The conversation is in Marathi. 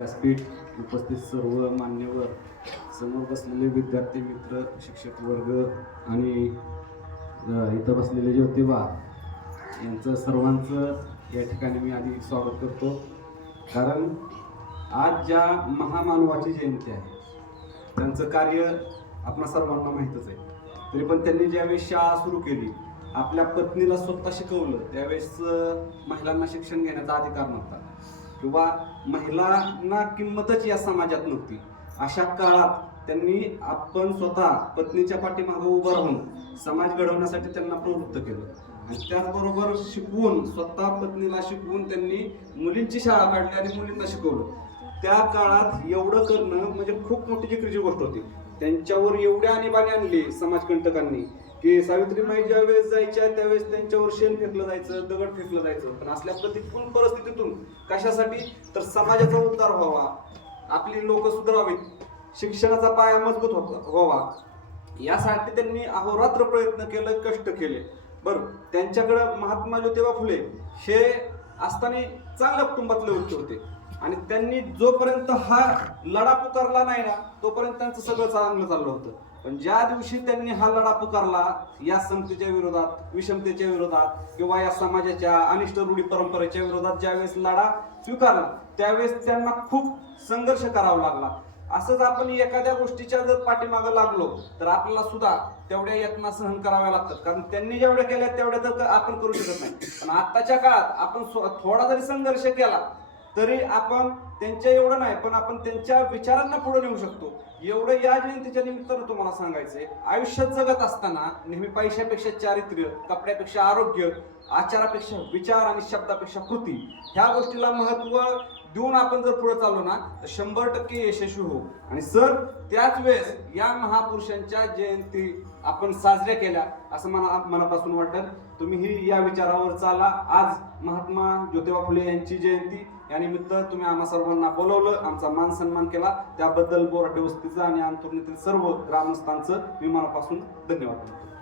व्यासपीठ उपस्थित सर्व मान्यवर, समोर बसलेले विद्यार्थी मित्र, शिक्षक वर्ग आणि इथं बसलेले ज्योतिबा यांचं सर्वांचं या ठिकाणी मी आधी स्वागत करतो. कारण आज ज्या महामानवाची जयंती आहे त्यांचं कार्य आपणा सर्वांना माहीतच आहे. तरी पण त्यांनी ज्यावेळेस शाळा सुरू केली, आपल्या पत्नीला स्वतः शिकवलं, त्यावेळेस महिलांना शिक्षण घेण्याचा अधिकार नव्हता किंवा महिलांना किंमतच या समाजात नव्हती. अशा काळात त्यांनी आपण स्वतः पत्नीच्या पाठीमागे उभं राहून समाज घडवण्यासाठी त्यांना प्रवृत्त केलं आणि त्याचबरोबर शिकवून, स्वतः पत्नीला शिकवून त्यांनी मुलींची शाळा काढली आणि मुलींना शिकवलं. त्या काळात एवढं करणं म्हणजे खूप मोठी जिकरीची गोष्ट होती. त्यांच्यावर एवढ्या आणीबाणी आणली समाजकंटकांनी की सावित्रीबाई ज्या वेळेस जायच्या त्यावेळेस त्यांच्यावर शेण फेकलं जायचं, दगड फेकलं जायचं. पण असल्या प्रतिकूल परिस्थितीतून कशासाठी, तर समाजाचा उद्धार व्हावा, आपली लोक सुधारावीत, शिक्षणाचा पाया मजबूत व्हावा, यासाठी त्यांनी अहोरात्र प्रयत्न केले, कष्ट केले. बरं, त्यांच्याकडे महात्मा ज्योतिबा फुले हे असताना चांगल्या कुटुंबातले व्यक्ती होते आणि त्यांनी जोपर्यंत हा लढा पुकारला नाही ना, तोपर्यंत त्यांचं सगळं चांगलं चाललं होतं. पण ज्या दिवशी त्यांनी हा लढा पुकारला या समतेच्या विरोधात, विषमतेच्या विरोधात किंवा या समाजाच्या अनिष्ट रूढी परंपरेच्या विरोधात ज्यावेळेस लढा स्वीकारला, त्यावेळेस त्यांना खूप संघर्ष करावा लागला. असंच आपण एखाद्या गोष्टीच्या जर पाठीमागं लागलो तर आपल्याला सुद्धा तेवढ्या यातना सहन कराव्या लागतात. कारण त्यांनी जेवढ्या केल्या तेवढ्या तर आपण करू शकत नाही. पण आताच्या काळात आपण थोडा जरी संघर्ष केला तरी आपण त्यांच्या एवढं नाही, पण आपण त्यांच्या विचारांना पुढे नेऊ शकतो. एवढं या जयंतीच्या निमित्तानं तुम्हाला सांगायचंय. आयुष्यात जगत असताना नेहमी पैशापेक्षा चारित्र्य, कपड्यापेक्षा आरोग्य, आचारापेक्षा विचार आणि शब्दापेक्षा कृती, ह्या गोष्टीला महत्व देऊन आपण जर पुढे चाललो ना तर 100% यशस्वी होऊ. आणि सर, त्याच वेळेस या महापुरुषांच्या जयंती आपण साजऱ्या केल्या असं मला मनापासून वाटतं. तुम्हीही या विचारावर चाला. आज महात्मा ज्योतिबा फुले यांची जयंती, या निमित्त तुम्ही आम्हा सर्वांना बोलवलं, आमचा मान सन्मान केला, त्याबद्दल बोराटे वस्तीचं आणि अंतुर्णीतील सर्व ग्रामस्थांचं मी मनापासून धन्यवाद देतो.